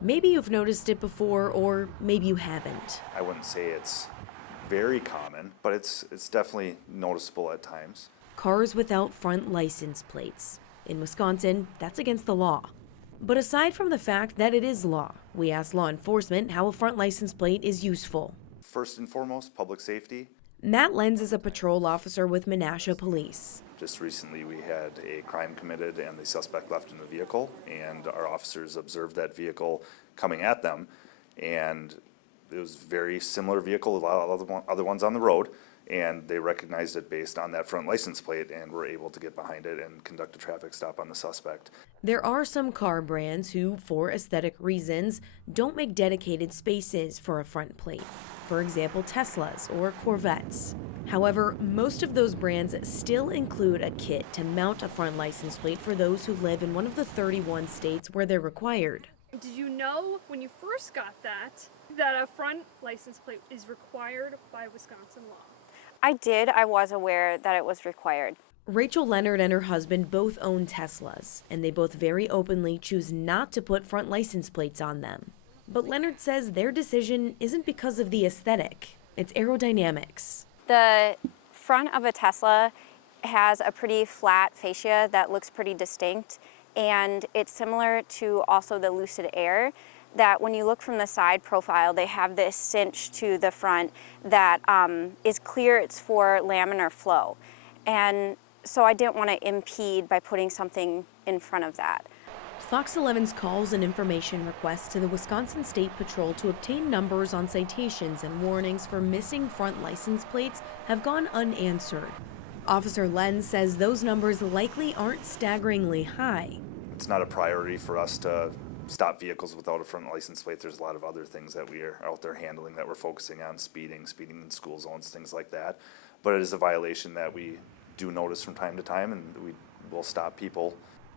Maybe you've noticed it before, or maybe you haven't. I wouldn't say it's very common, but it's definitely noticeable at times. Cars without front license plates. In Wisconsin, that's against the law. But aside from the fact that it is law, we asked law enforcement how a front license plate is useful. First and foremost, public safety. Matt Lenz is a patrol officer with Menasha Police. Just recently we had a crime committed and the suspect left in the vehicle, and our officers observed that vehicle coming at them, and it was a very similar vehicle to a lot of other ones on the road, and they recognized it based on that front license plate and were able to get behind it and conduct a traffic stop on the suspect. There are some car brands who, for aesthetic reasons, don't make dedicated spaces for a front plate. For example, Teslas or Corvettes. However, most of those brands still include a kit to mount a front license plate for those who live in one of the 31 states where they're required. Did you know when you first got that a front license plate is required by Wisconsin law? I did. I was aware that it was required. Rachel Leonard and her husband both own Teslas, and they both very openly choose not to put front license plates on them. But Leonard says their decision isn't because of the aesthetic, it's aerodynamics. The front of a Tesla has a pretty flat fascia that looks pretty distinct, and it's similar to also the Lucid Air, that when you look from the side profile, they have this cinch to the front that is clear it's for laminar flow. And so I didn't want to impede by putting something in front of that. Fox 11's calls and information requests to the Wisconsin State Patrol to obtain numbers on citations and warnings for missing front license plates have gone unanswered. Officer Lenz says those numbers likely aren't staggeringly high. It's not a priority for us to stop vehicles without a front license plate. There's a lot of other things that we are out there handling that we're focusing on, speeding in school zones, things like that. But it is a violation that we do notice from time to time, and we will stop people.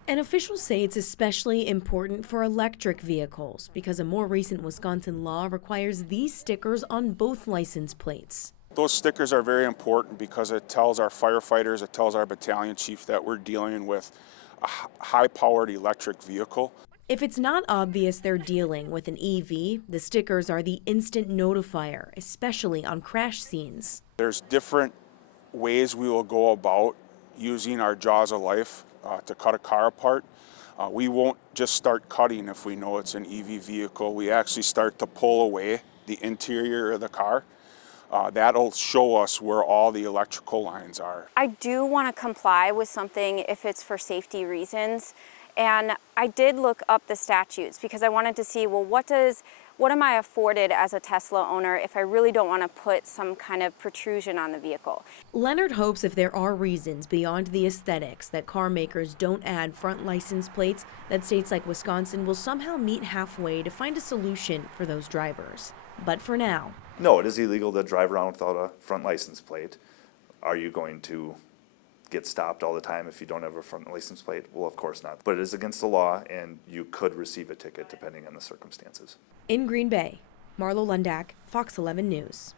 And officials say it's especially important for electric vehicles because a more recent Wisconsin law requires these stickers on both license plates. Those stickers are very important because it tells our firefighters, it tells our battalion chief that we're dealing with a high-powered electric vehicle. If it's not obvious they're dealing with an EV, the stickers are the instant notifier, especially on crash scenes. There's different ways we will go about using our jaws of life to cut a car apart. We won't just start cutting if we know it's an EV vehicle. We actually start to pull away the interior of the car. That'll show us where all the electrical lines are. I do want to comply with something if it's for safety reasons. And I did look up the statutes because I wanted to see, well, what am I afforded as a Tesla owner if I really don't want to put some kind of protrusion on the vehicle? Leonard hopes if there are reasons beyond the aesthetics that car makers don't add front license plates, that states like Wisconsin will somehow meet halfway to find a solution for those drivers. But for now. No, it is illegal to drive around without a front license plate. Are you going to get stopped all the time if you don't have a front license plate? Well, of course not. But it is against the law, and you could receive a ticket depending on the circumstances. In Green Bay, Marlo Lundak, Fox 11 News.